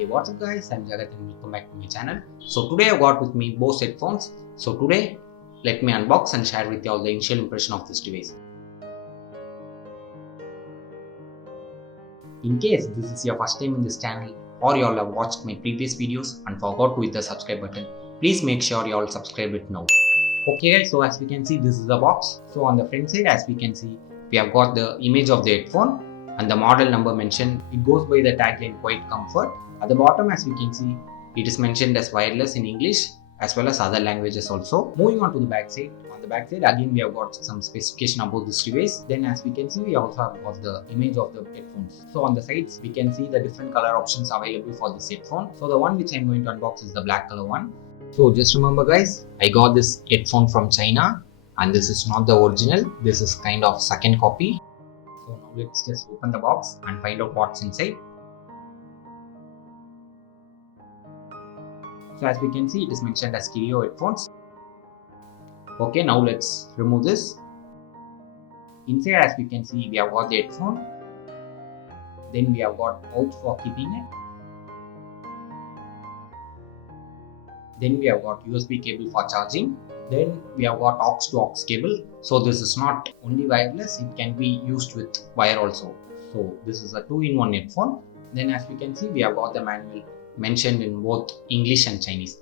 Hey, what's up guys, I'm Jagath and welcome back to my channel. So today I got with me Bose headphones. So today let me unbox and share with you all the initial impression of this device. In case this is your first time in this channel or you all have watched my previous videos and forgot to hit the subscribe button, please make sure you all subscribe it now. Okay guys, so as we can see this is the box. So on the front side as we can see we have got the image of the headphone and the model number mentioned. It goes by the tagline Quiet Comfort. At the bottom as we can see it is mentioned as wireless in English as well as other languages also. Moving on to the back side. On the back side again we have got some specification about this device. Then as we can see we also have got the image of the headphones. So on the sides we can see the different color options available for this headphone. So the one which I am going to unbox is the black color one. So just remember guys, I got this headphone from China and this is not the original. This is kind of second copy. So now let's just open the box and find out what's inside. So as we can see it is mentioned as stereo headphones. Okay, now let's remove this. Inside as we can see we have got the headphone. Then we have got pouch for keeping it. Then we have got USB cable for charging. Then we have got aux to aux cable. So this is not only wireless, it can be used with wire also. So this is a 2-in-1 headphone. Then as we can see we have got the manual mentioned in both English and Chinese.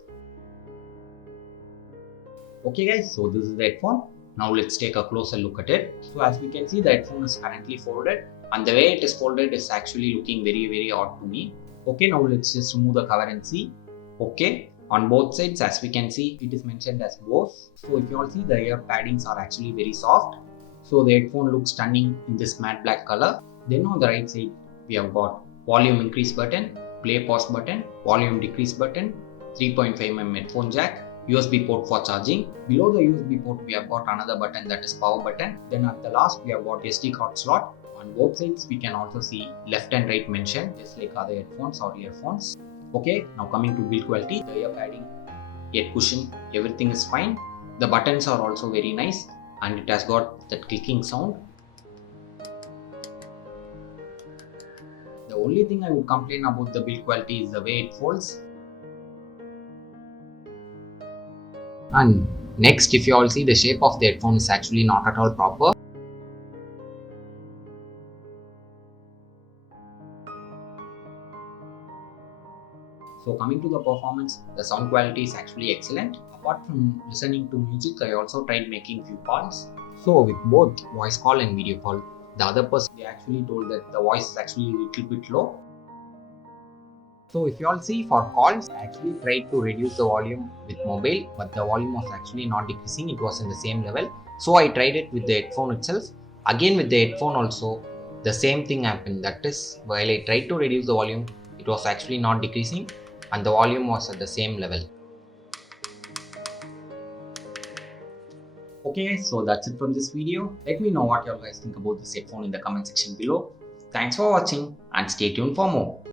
Okay guys, so this is the headphone. Now let's take a closer look at it. So as we can see the headphone is currently folded and the way it is folded is actually looking very odd to me. Okay, now let's just remove the cover and see. Okay. On both sides as we can see it is mentioned as Bose. So if you all see the ear paddings are actually very soft. So the headphone looks stunning in this matte black color. Then on the right side we have got volume increase button, play pause button, volume decrease button, 3.5mm headphone jack, USB port for charging. Below the USB port we have got another button that is power button. Then at the last we have got SD card slot. On both sides we can also see left and right mentioned just like other headphones or earphones. Okay, now coming to build quality, the ear padding, ear cushion, everything is fine. The buttons are also very nice and it has got that clicking sound. The only thing I would complain about the build quality is the way it folds. And next, if you all see the shape of the headphone is actually not at all proper. So coming to the performance, the sound quality is actually excellent. Apart from listening to music, I also tried making few calls. So with both voice call and video call, the other person they actually told that the voice is actually a little bit low. So if you all see for calls, I actually tried to reduce the volume with mobile, but the volume was actually not decreasing, it was in the same level. So I tried it with the headphone itself. Again with the headphone also, the same thing happened. That is, while I tried to reduce the volume, it was actually not decreasing and the volume was at the same level. Okay guys, so that's it from this video. Let me know what you guys think about this headphone in the comment section below. Thanks for watching and stay tuned for more.